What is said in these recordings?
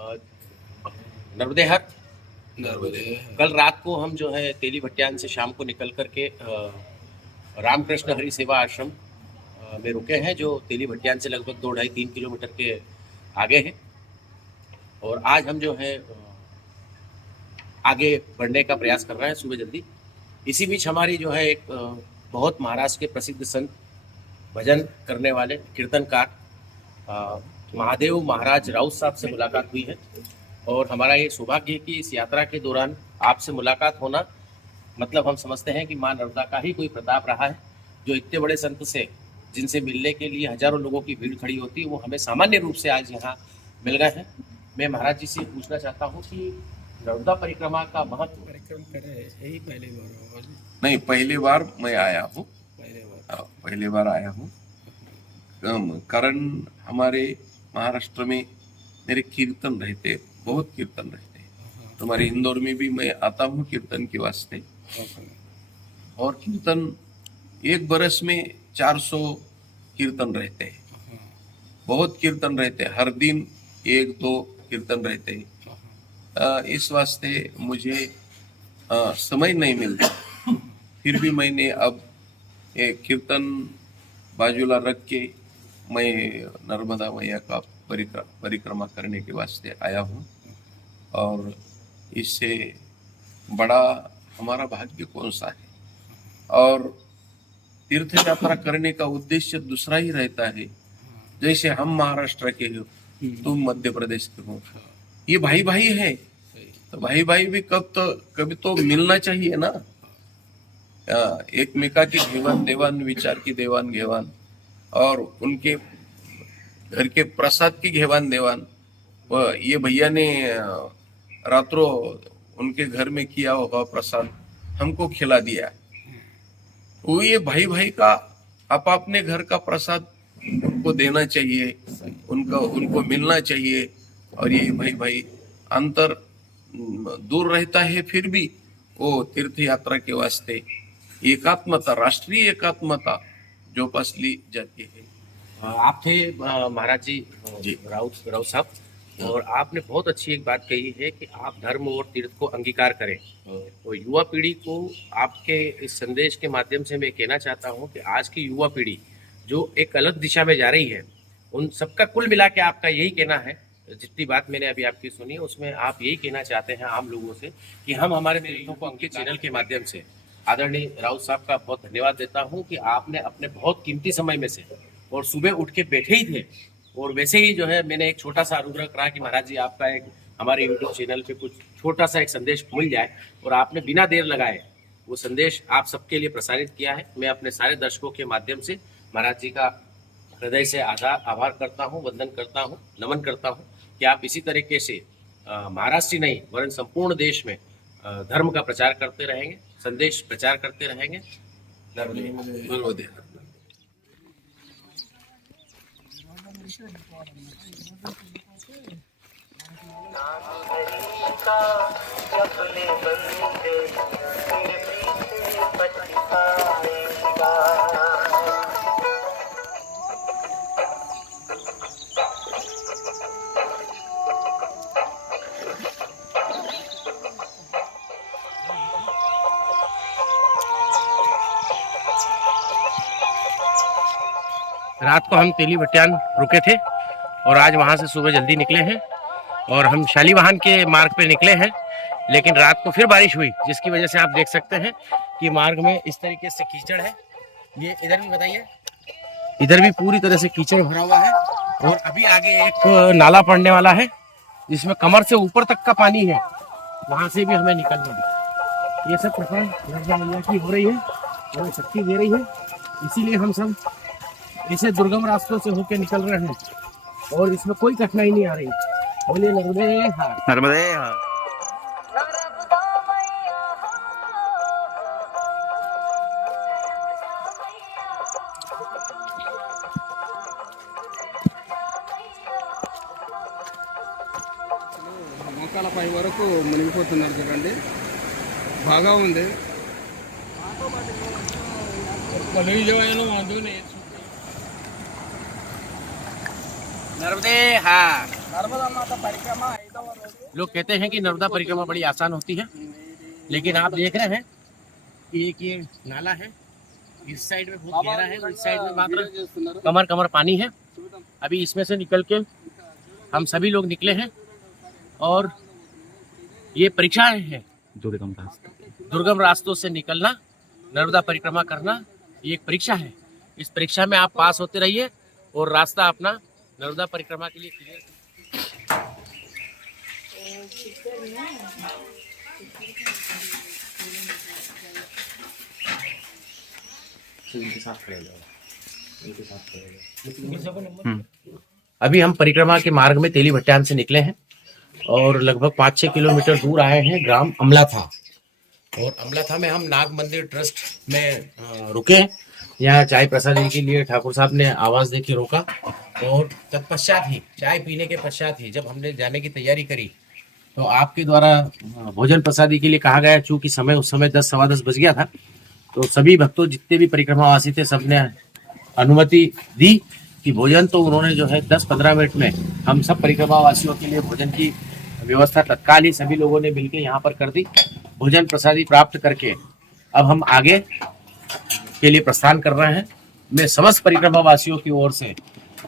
अ, नर्मदे हर नर्मदे। कल रात को हम जो है तेली भट्टियान से शाम को निकल करके रामकृष्ण हरि सेवा आश्रम में रुके हैं, जो तेली भट्टियान से लगभग 2-2.5-3 किलोमीटर के आगे है। और आज हम जो है आगे बढ़ने का प्रयास कर रहे हैं सुबह जल्दी। इसी बीच हमारी जो है एक बहुत महाराष्ट्र के प्रसिद्ध संत, भजन करने वाले कीर्तनकार महादेव महाराज राउत साहब से मुलाकात हुई है। और हमारा ये सौभाग्य है कि इस यात्रा के दौरान आपसे मुलाकात होना मतलब हम समझते हैं कि माँ नर्मदा का ही कोई प्रताप रहा है, जो इतने बड़े संत से जिनसे मिलने के लिए हजारों लोगों की भीड़ खड़ी होती है, वो हमें सामान्य रूप से आज यहाँ मिल गए हैं। मैं महाराज जी से पूछना चाहता हूँ कि नर्मदा परिक्रमा का महत्व। कार्यक्रम करे यही पहली बार होगा जी? नहीं, पहली बार मैं आया हूँ। पहले बार। पहली बार आया हूँ। कारण हमारे महाराष्ट्र में मेरे कीर्तन रहते, बहुत कीर्तन रहते हैं। हमारे इंदौर में भी मैं आता हूँ कीर्तन के वास्ते। और कीर्तन एक बरस में 400 कीर्तन रहते हैं, बहुत कीर्तन रहते हैं। हर दिन 1-2 कीर्तन रहते हैं। इस वास्ते मुझे समय नहीं मिलता। फिर भी मैंने अब एक कीर्तन बाजूला रख के मैं नर्मदा मैया का परिक्रमा करने के वास्ते आया हूँ। और इससे बड़ा हमारा भाग्य कौन सा है। और तीर्थ यात्रा करने का उद्देश्य दूसरा ही रहता है। जैसे हम महाराष्ट्र के हो, तुम मध्य प्रदेश के हो, ये भाई भाई है, तो भाई भाई भी कभी तो मिलना चाहिए ना। एकमेका की घेवान देवान, विचार की देवान घेवान, और उनके घर के प्रसाद की घेवान देवान। ये भैया ने रात्रों उनके घर में किया हुआ प्रसाद हमको खिला दिया। वो ये भाई भाई का आप अपने घर का प्रसाद उनको देना चाहिए, उनको मिलना चाहिए। और ये भाई भाई अंतर दूर रहता है, फिर भी वो तीर्थ यात्रा के वास्ते एकात्मता, राष्ट्रीय एकात्मता जोपास ली जाती है। आप थे महाराज जी राउत साहब, और आपने बहुत अच्छी एक बात कही है कि आप धर्म और तीर्थ को अंगीकार करें। तो युवा पीढ़ी को आपके इस संदेश के माध्यम से मैं कहना चाहता हूं कि आज की युवा पीढ़ी जो एक अलग दिशा में जा रही है, उन सबका कुल मिला के आपका यही कहना है, जितनी बात मैंने अभी आपकी सुनी है उसमें आप यही कहना चाहते हैं आम लोगों से कि हम हमारे तीर्थों को आपके चैनल के माध्यम से आदरणीय राउत साहब का बहुत धन्यवाद देता हूँ कि आपने अपने बहुत कीमती समय में से और सुबह उठ के बैठे ही थे। और वैसे ही जो है मैंने एक छोटा सा अनुग्रह करा कि महाराज जी आपका एक हमारे यूट्यूब चैनल पे कुछ छोटा सा एक संदेश मिल जाए, और आपने बिना देर लगाए वो संदेश आप सबके लिए प्रसारित किया है। मैं अपने सारे दर्शकों के माध्यम से महाराज जी का हृदय से आभार करता हूँ, वंदन करता हूँ, नमन करता हूँ कि आप इसी तरीके से महाराष्ट्र ही नहीं वरन संपूर्ण देश में धर्म का प्रचार करते रहेंगे, संदेश प्रचार करते रहेंगे। नर्मदे। रात को हम तेली भट्टियान रुके थे और आज वहाँ से सुबह जल्दी निकले हैं और हम शालीवाहन के मार्ग पे निकले हैं। लेकिन रात को फिर बारिश हुई, जिसकी वजह से आप देख सकते हैं कि मार्ग में इस तरीके से कीचड़ है। ये इधर भी बताइए, इधर भी पूरी तरह से कीचड़ भरा हुआ है। और अभी आगे एक नाला पड़ने वाला है जिसमें कमर से ऊपर तक का पानी है, वहाँ से भी हमें निकलना है। ये सब कृपा नर्मदा मैया की हो रही है, हमें शक्ति दे रही है, इसीलिए हम सब इसे दुर्गम रास्तों से होकर निकल रहे हैं और इसमें कोई कठिनाई नहीं आ रही। बोलिए नर्मदे हार। नर्मदे हार। మోకాలపై వరకు మునిగిపోతున్నారు చూడండి, బాగా ఉంది. नर्मदे हार। నర్మదా మాత పరిక్రమ 5వ लोग कहते हैं कि नर्मदा परिक्रमा बड़ी आसान होती है, लेकिन आप देख रहे हैं कि एक ये नाला है, इस साइड में बहुत गहरा है और इस साइड में मात्र कमर कमर पानी है। अभी इसमें से निकल के हम सभी लोग निकले हैं और ये परीक्षाएं हैं। दुर्गम रास्तों से निकलना, नर्मदा परिक्रमा करना, ये एक परीक्षा है। इस परीक्षा में आप पास होते रहिए और रास्ता अपना नर्मदा परिक्रमा के लिए क्लियर। अभी हम परिक्रमा के मार्ग में तेली भट्टान से निकले हैं और लगभग 5-6 किलोमीटर दूर आए हैं ग्राम अमलाथा। और अमलाथा में हम नाग मंदिर ट्रस्ट में रुके हैं। यहाँ चाय प्रसादी के लिए ठाकुर साहब ने आवाज दे के रोका और तत्पश्चात ही चाय पीने के पश्चात ही जब हमने जाने की तैयारी करी तो आपके द्वारा भोजन प्रसादी के लिए कहा गया। चूंकि समय उस समय 10 सवा 10 बज गया था, तो सभी भक्तों जितने भी परिक्रमावासी थे सबने अनुमति दी कि भोजन, तो उन्होंने जो है 10-15 मिनट में हम सब परिक्रमावासियों के लिए भोजन की व्यवस्था तत्काल ही सभी लोगों ने मिलकर यहाँ पर कर दी। भोजन प्रसादी प्राप्त करके अब हम आगे के लिए प्रस्थान कर रहे हैं। मैं समस्त परिक्रमावासियों की ओर से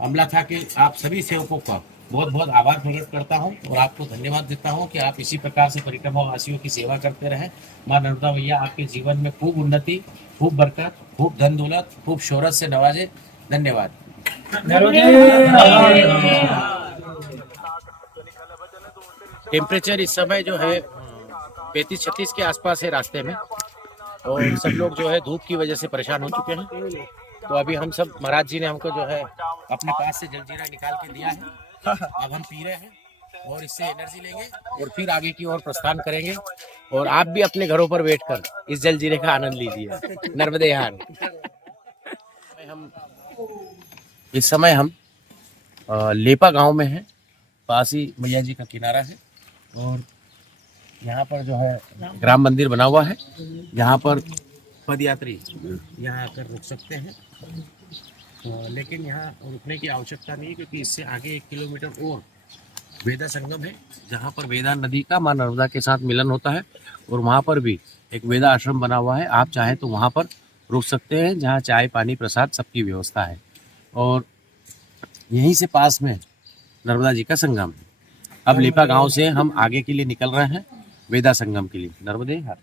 अमलाथा के आप सभी सेवकों का बहुत बहुत आभार प्रकट करता हूं और आपको धन्यवाद देता हूं कि आप इसी प्रकार से परिक्रमावासियों की सेवा करते रहें। माँ नर्मदा मैया आपके जीवन में खूब उन्नति, खूब बरकत, खूब धन दौलत, खूब शोहरत से नवाजे। धन्यवाद। टेम्परेचर इस समय जो है 35-36 के आसपास है रास्ते में, और सब लोग जो है धूप की वजह से परेशान हो चुके हैं। तो अभी हम सब, महाराज जी ने हमको जो है अपने पास से जलजीरा निकाल के दिया है, अब हम पी रहे हैं और इससे एनर्जी लेंगे और फिर आगे की ओर प्रस्थान करेंगे। और आप भी अपने घरों पर बैठकर इस जलजीरे का आनंद लीजिए। नर्मदे हार। इस समय हम लेपा गांव में हैं, पास ही मैया जी का किनारा है और यहाँ पर जो है ग्राम मंदिर बना हुआ है। यहाँ पर पदयात्री यहाँ आकर रुक सकते हैं, लेकिन यहाँ रुकने की आवश्यकता नहीं है क्योंकि इससे आगे 1 किलोमीटर और वेदा संगम है, जहाँ पर वेदा नदी का माँ नर्मदा के साथ मिलन होता है और वहाँ पर भी एक वेदा आश्रम बना हुआ है। आप चाहें तो वहाँ पर रुक सकते हैं, जहाँ चाय पानी प्रसाद सबकी व्यवस्था है। और यहीं से पास में नर्मदा जी का संगम है। अब लेपा गांव से हम आगे के लिए निकल रहे हैं वेदा संगम के लिए। नर्मदे हार।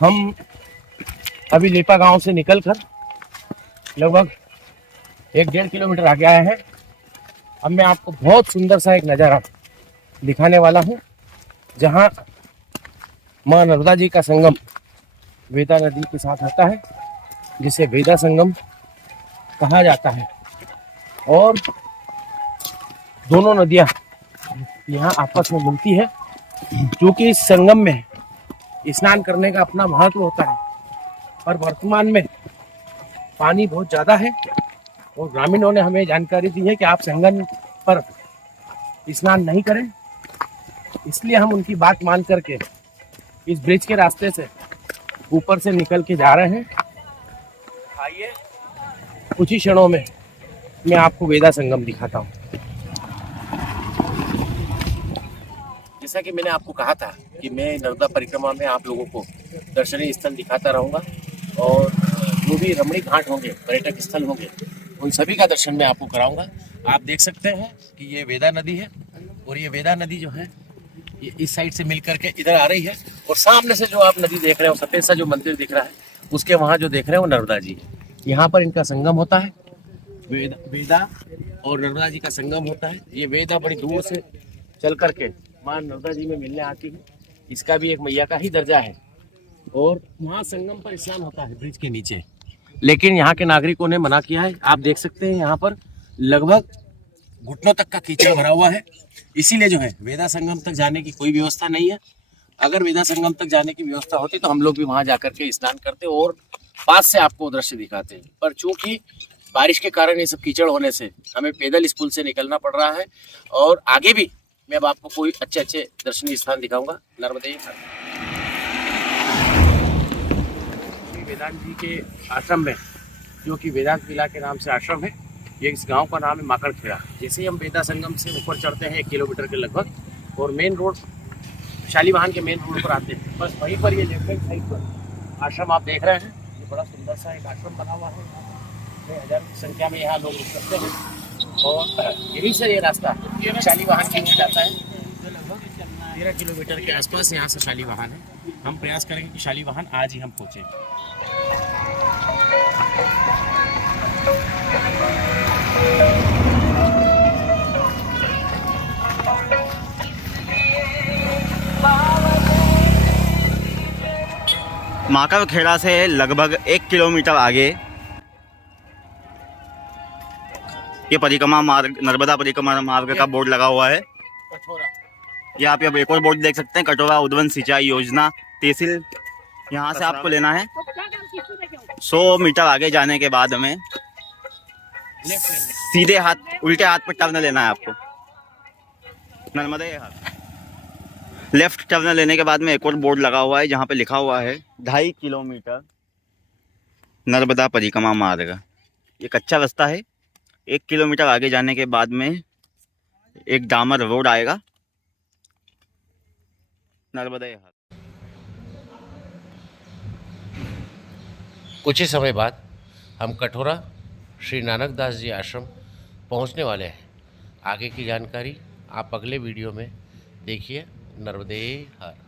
हम अभी लेपा गांव से निकलकर लगभग 1-1.5 किलोमीटर आगे आए हैं। अब मैं आपको बहुत सुंदर सा एक नज़ारा दिखाने वाला हूँ, जहाँ माँ नर्मदा जी का संगम वेदा नदी के साथ होता है, जिसे वेदा संगम कहा जाता है। और दोनों नदियाँ यहाँ आपस में मिलती है, क्योंकि इस संगम में स्नान करने का अपना महत्व होता है। पर वर्तमान में पानी बहुत ज़्यादा है और ग्रामीणों ने हमें जानकारी दी है कि आप संगम पर स्नान नहीं करें, इसलिए हम उनकी बात मान करके इस ब्रिज के रास्ते से ऊपर से निकल के जा रहे हैं। आइए कुछ ही क्षणों में मैं आपको वेदा संगम दिखाता हूँ। जैसा कि मैंने आपको कहा था कि मैं नर्मदा परिक्रमा में आप लोगों को दर्शनीय स्थल दिखाता रहूँगा और जो भी रमणीक घाट होंगे, पर्यटक स्थल होंगे, उन सभी का दर्शन मैं आपको कराऊंगा। आप देख सकते हैं कि ये वेदा नदी है और ये वेदा नदी जो है ये इस साइड से मिल करके इधर आ रही है और सामने से जो आप नदी देख रहे हो, सफेद सा जो मंदिर दिख रहा है, उसके वहाँ जो देख रहे हो वो नर्मदा जी है। यहाँ पर इनका संगम होता है, वेदा और नर्मदा जी का संगम होता है। ये वेदा बड़ी दूर से चल करके माँ नर्मदा जी में मिलने आती है। इसका भी एक मैया का ही दर्जा है और वहाँ संगम पर स्नान होता है ब्रिज के नीचे, लेकिन यहाँ के नागरिकों ने मना किया है। आप देख सकते हैं यहाँ पर लगभग घुटनों तक का कीचड़ भरा हुआ है, इसीलिए जो है वेदा संगम तक जाने की कोई व्यवस्था नहीं है। अगर वेदा संगम तक जाने की व्यवस्था होती तो हम लोग भी वहाँ जाकर के स्नान करते और पास से आपको दृश्य दिखाते हैं। पर चूंकि बारिश के कारण ये सब कीचड़ होने से हमें पैदल इस पुल से निकलना पड़ रहा है और आगे भी मैं अब आपको कोई अच्छे अच्छे दर्शनीय स्थान दिखाऊंगा नर्मदे हर। श्री वेदांत जी के आश्रम में, जो कि वेदांत विला के नाम से आश्रम है, ये इस गांव का नाम है माकड़खेड़ा। जैसे ही हम वेदा संगम से ऊपर चढ़ते हैं 1 किलोमीटर के लगभग और मेन रोड शालीवाहन के मेन रोड पर आते हैं, बस वहीं पर ये लेफ्ट हैंड साइड पर आश्रम आप देख रहे हैं। ये बड़ा सुंदर सा एक आश्रम बना हुआ है, हजारों की संख्या में यहाँ लोग रुक सकते हैं और यहीं से ये रास्ता शालीवाहन की ओर जाता है। लगभग 13 किलोमीटर के आसपास यहाँ से शालीवाहन है। हम प्रयास करेंगे कि शालीवाहन आज ही हम पहुँचे। माकड़खेड़ा से लगभग 1 किलोमीटर आगे ये परिक्रमा मार्ग, नर्मदा परिक्रमा मार्ग का बोर्ड लगा हुआ है। ये आप अब एक और बोर्ड देख सकते हैं, कटोरा उद्वन सिंचाई योजना तहसील। यहाँ से आपको लेना है 100 मीटर आगे जाने के बाद हमें सीधे हाथ, उल्टे हाथ पर टर्न लेना है आपको, नर्मदे हाथ। लेफ्ट टर्न लेने के बाद में एक और बोर्ड लगा हुआ है जहाँ पे लिखा हुआ है 2.5 किलोमीटर नर्मदा परिक्रमा मार्ग। ये कच्चा रास्ता है। 1 किलोमीटर आगे जाने के बाद में एक डामर रोड आएगा, नर्मदे हाथ। कुछ ही समय बाद हम कटोरा श्री नानक दास जी आश्रम पहुंचने वाले हैं। आगे की जानकारी आप अगले वीडियो में देखिए। नर्मदे हर।